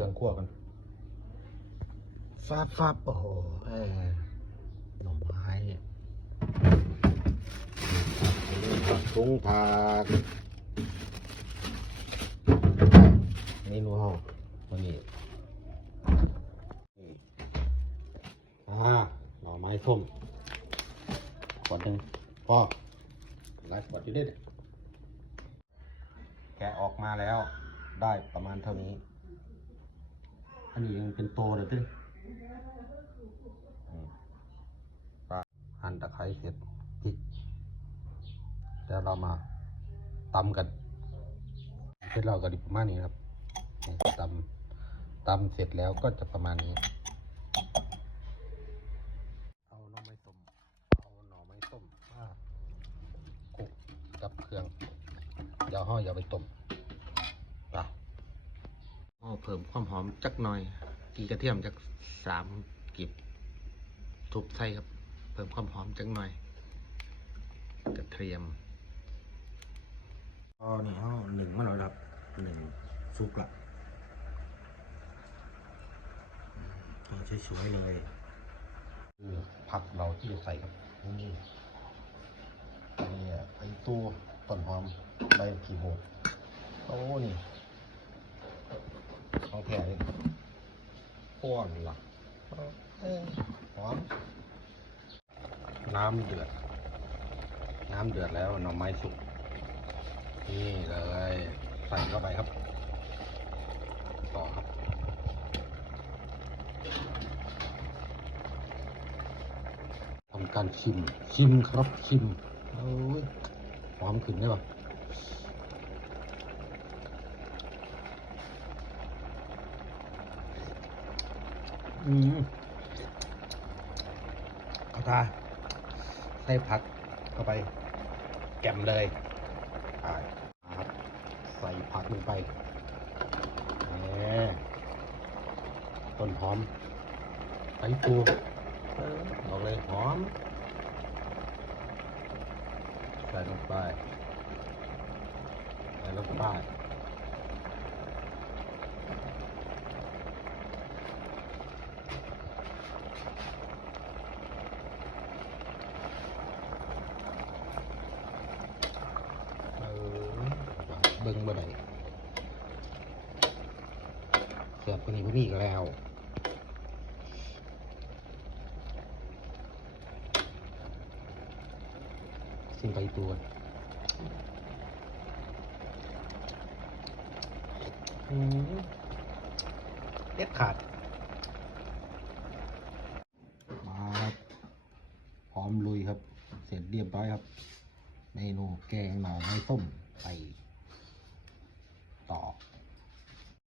รื่องคั่วกันฟาบฟาบโอ้โหแม่หน่อไม้ผักทุงผักเมนูห้องวันนี้นี่อ่าหน่อไม้ส้มขวดหนึ่งพอหลายขวดอยู่เด้อแกะออกมาแล้วได้ประมาณเท่านี้ อันนี้ยังเป็นโตเลยตึ้งก็หั่นตะไคร้เสร็จพริกแล้วเรามาตำกันเสร็จเราก็ดิประมาณนี้ครับนี่ตำตำเสร็จแล้วก็จะประมาณนี้ เอาหน่อไม้ส้มเอาหน่อไม้ส้มมาคลุกกับเครื่องเดี๋ยวห่ออย่าไปต้มไป อ๋อเพิ่มความหอมจักหน่อยกีกระเทียมจักสามกีบทุบใส่ครับ เพิ่มความหอมจักหน่อย กระเทียมอ๋อนี่อ๋อหนึ่งมาแล้วครับหนึ่งซุปละเอาสวยๆเลยคือผักเราที่จะใส่ครับนี่อันนี้ไอ้ตัวต้นหอมใบขีโหดโอ้นี่ ของแท้เลยป้อนล่ะเอ้ยหอมน้ำเดือด น้ำเดือดแล้วหน่อไม้สุก นี่เลย ใส่เข้าไปครับ ต่อครับทำการชิม ชิมครับ ชิมโอ้ยหอมขึ้นได้ปะ อืมเอาตาใส่ผักเข้าไป แกมเลยครับ ใส่ผักลงไปต้นหอมไปปูเออบอกเลยหอม ใส่ลงไปใส่ลงไป เออเบิ่งบ่ได้เสียบคนนี้บ่มีก็แล้วสิ้นไปตัวเด็ดขาดมาพร้อมลุยครับ เสร็จเรียบร้อยครับ เมนูแกงหน่อไม้ส้มไป ต่อ